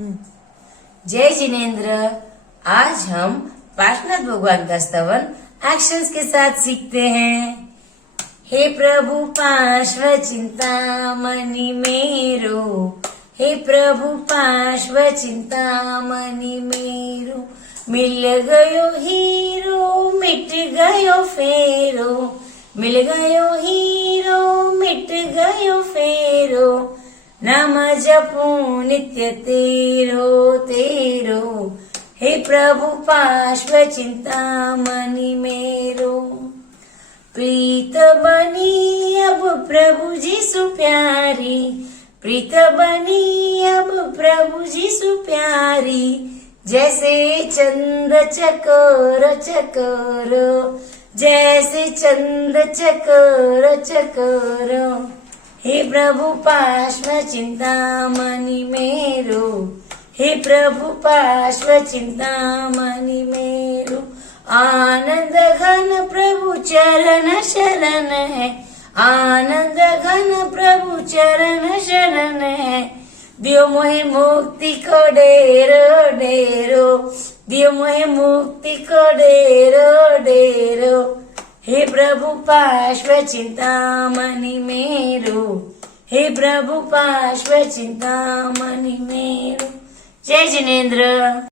जय जिनेन्द्र। आज हम पार्श्वनाथ भगवान का स्तवन एक्शंस के साथ सीखते हैं। हे प्रभु पार्श्व चिंतामणि मेरो, हे प्रभु पार्श्व चिंतामणि मेरो, मिल गयो हीरो मिट गयो फेरो, मिल गयो हीरो मिट गयो फेरो, नाम जपू नित्य तेरो तेरो, हे प्रभु पार्श्व चिंतामणि मेरो। प्रीत बनी अब प्रभु जीसु प्यारी, प्रीत बनी अब प्रभु जीसु प्यारी, जैसे चंद चकोर चकोर, जैसे चंद चकोर चकोर, हे प्रभु पार्श्व चिंतामणि मेरो, हे प्रभु पार्श्व चिंतामणि मेरो। आनंद घन प्रभु चरण शरण है, आनंद घन प्रभु चरण शरण है, दियो मोहे मुक्ति को डेरो डेरो, दियो मोहे मुक्ति को डेरो डेरो, हे प्रभु पार्श्व चिंतामणि मेरो, हे प्रभु पार्श्व चिंतामणि मेरो। जय जिनेन्द्र।